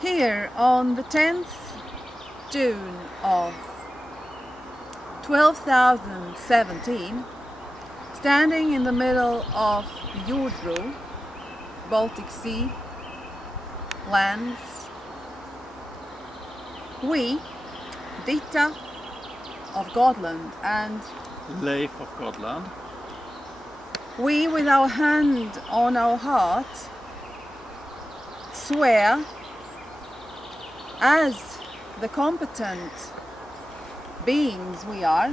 Here on the 10th June of 12,017, standing in the middle of Jordbro, Baltic Sea, lands, we, Ditta of Godland and Leif of Godland, we with our hand on our heart swear as the competent beings we are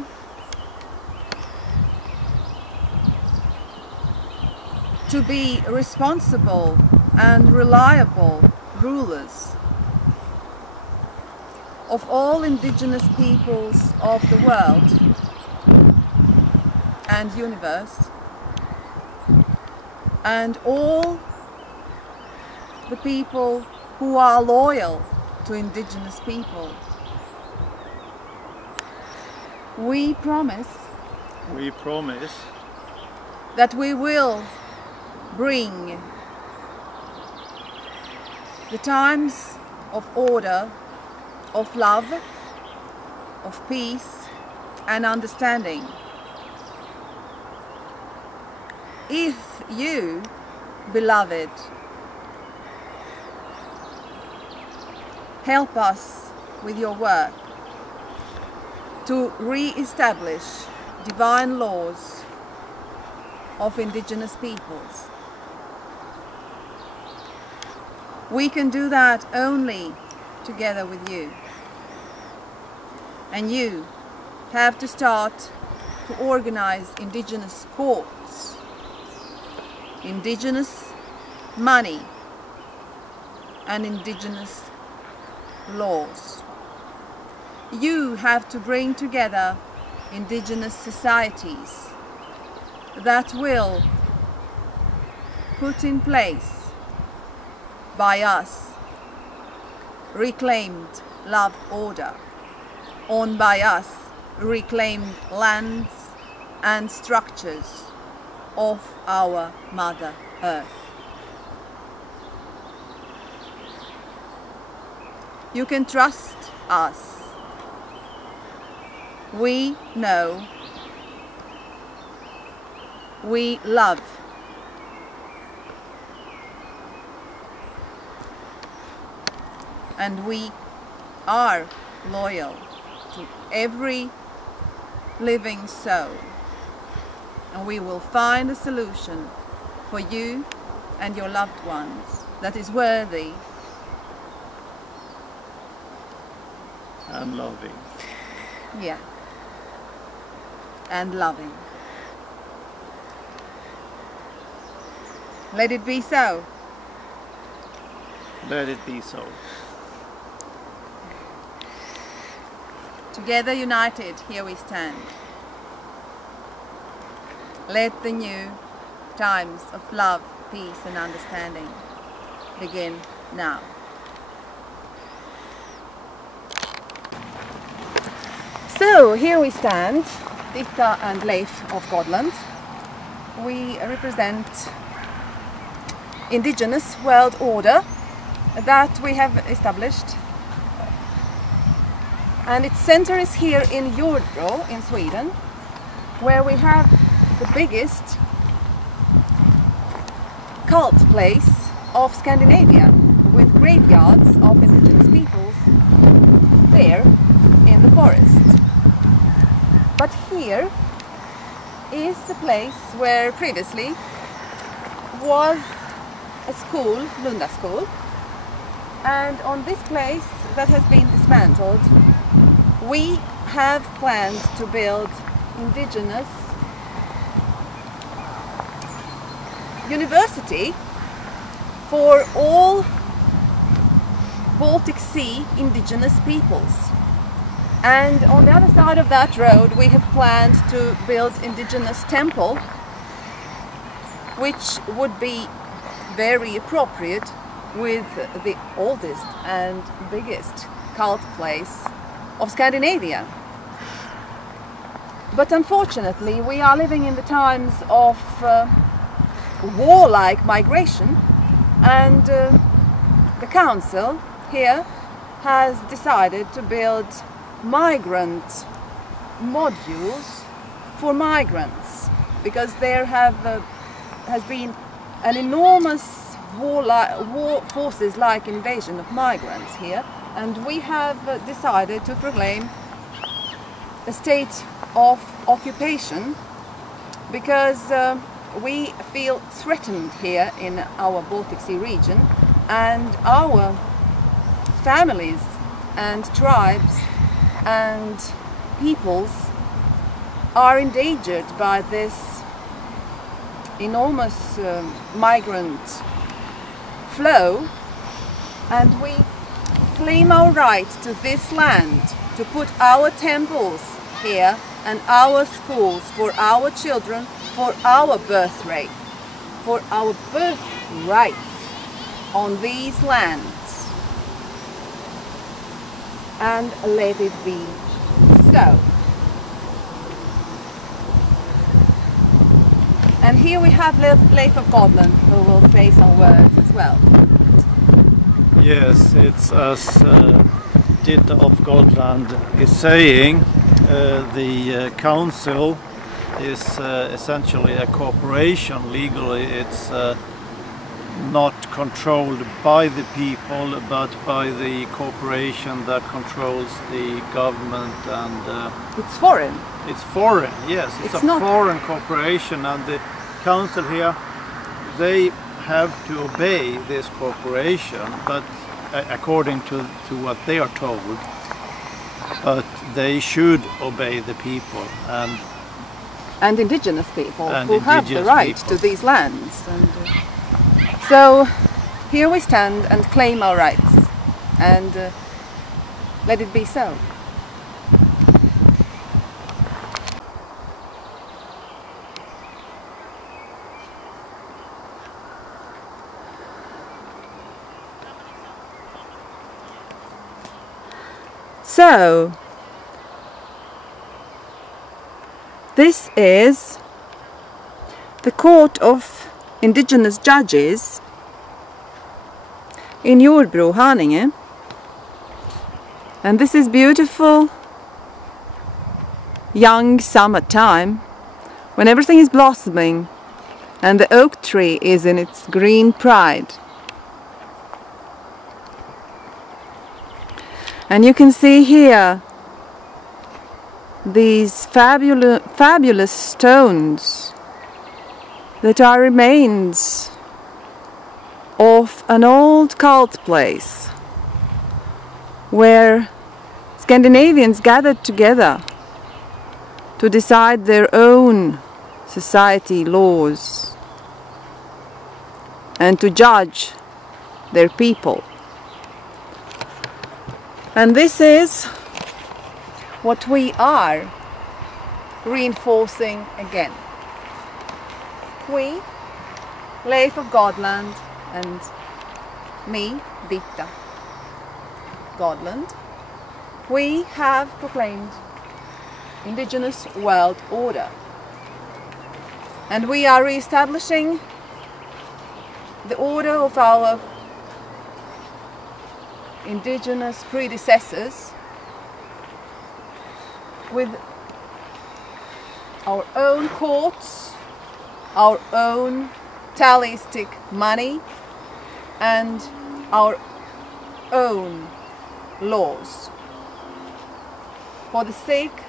to be responsible and reliable rulers of all indigenous peoples of the world and universe, and all the people who are loyal to indigenous people. We promise that we will bring the times of order, of love, of peace and understanding. If you, beloved, help us with your work to re-establish divine laws of indigenous peoples, we can do that only together with you. And you have to start to organize indigenous courts, indigenous money and indigenous laws. You have to bring together indigenous societies that will put in place by us reclaimed love order on by us reclaimed lands and structures of our Mother Earth. You can trust us. We know, we love, and we are loyal to every living soul, and we will find a solution for you and your loved ones that is worthy and loving. Yeah, and loving. Let it be so. Let it be so. Together united, here we stand. Let the new times of love, peace and understanding begin now. So here we stand, Ditta and Leif of Godland. We represent Indigenous world order that we have established, and its center is here in Jordbro in Sweden, where we have the biggest cult place of Scandinavia, with graveyards of indigenous peoples there in the forest. But here is the place where previously was a school, Lunda School, and on this place that has been dismantled, we have planned to build indigenous university for all Baltic Sea indigenous peoples. And on the other side of that road we have planned to build indigenous temple, which would be very appropriate with the oldest and biggest cult place of Scandinavia. But unfortunately we are living in the times of warlike migration, and the council here has decided to build migrant modules for migrants, because there has been an enormous war forces-like invasion of migrants here, and we have decided to proclaim a state of occupation because we feel threatened here in our Baltic Sea region, and our families and tribes and peoples are endangered by this enormous migrant flow, and we claim our right to this land, to put our temples here and our schools for our children, for our birthright, on these lands, and let it be so. And here we have Leif of Godland, who will say some words as well. Yes, it's as Ditta of Godland is saying, the council is essentially a corporation. Legally it's not controlled by the people, but by the corporation that controls the government, and it's foreign. It's foreign, yes. It's a foreign corporation, and the council here, they have to obey this corporation, but according to what they are told, but they should obey the people and indigenous people who have the right to these lands. And so here we stand and claim our rights, and let it be so. So, this is the Court of Indigenous Judges in Jordbro, Haninge, and this is beautiful young summertime when everything is blossoming and the oak tree is in its green pride. And you can see here these fabulous stones that are remains of an old cult place where Scandinavians gathered together to decide their own society laws and to judge their people. And this is what we are reinforcing again. We, Leif of Godland, and me, Ditta Godland, we have proclaimed Indigenous world order. And we are re-establishing the order of our indigenous predecessors with our own courts, our own talistic money, and our own laws, for the sake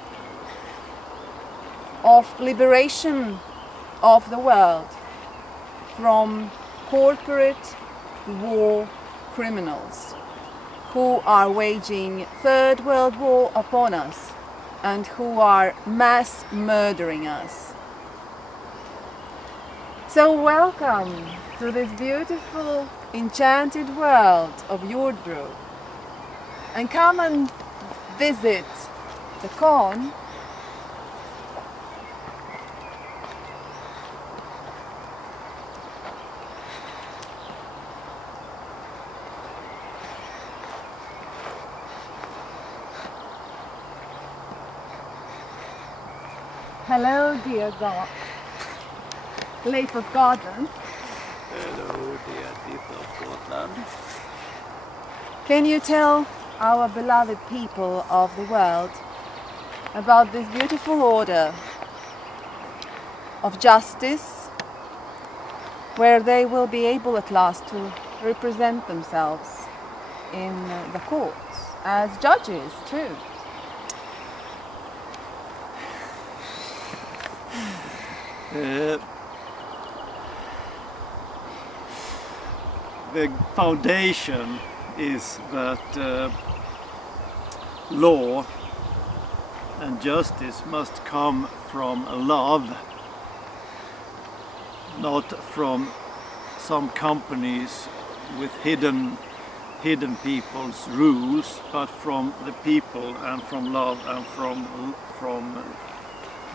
of liberation of the world from corporate war criminals who are waging Third World War upon us and who are mass murdering us. So welcome to this beautiful enchanted world of Jordbro, and come and visit the con . Hello, dear God, Leif of Godland. Hello, dear Ditta of Godland. Can you tell our beloved people of the world about this beautiful order of justice, where they will be able at last to represent themselves in the courts as judges too? The foundation is that law and justice must come from love, not from some companies with hidden people's rules, but from the people and from love and from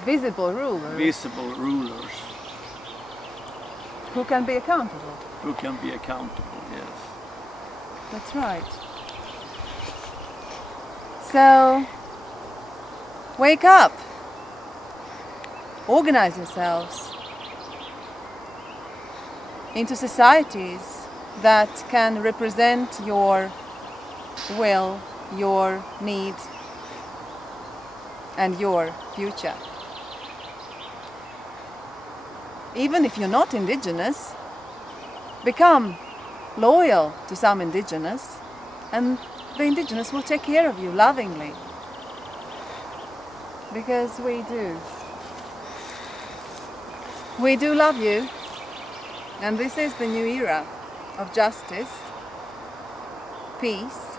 Visible rulers. visible rulers Who can be accountable. who can be accountable, yes. That's right. So, wake up. Organize yourselves into societies that can represent your will, your need, and your future. Even if you're not indigenous, become loyal to some indigenous, and the indigenous will take care of you lovingly. Because we do. We do love you, and this is the new era of justice, peace,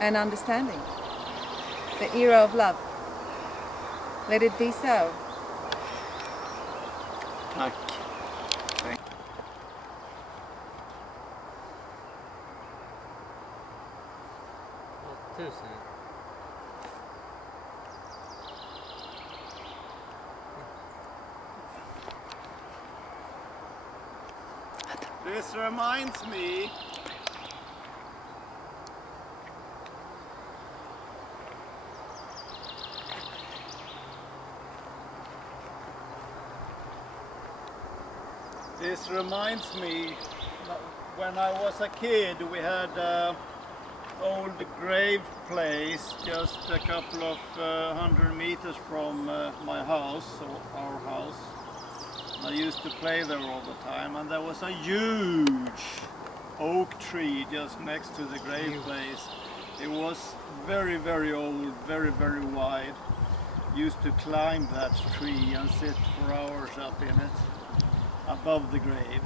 and understanding. The era of love. Let it be so. Tack. Tusen. This reminds me when I was a kid, we had an old grave place just a couple of 100 meters from my house, or our house. I used to play there all the time, and there was a huge oak tree just next to the grave place. It was very, very old, very, very wide. Used to climb that tree and sit for hours up in it, above the grave.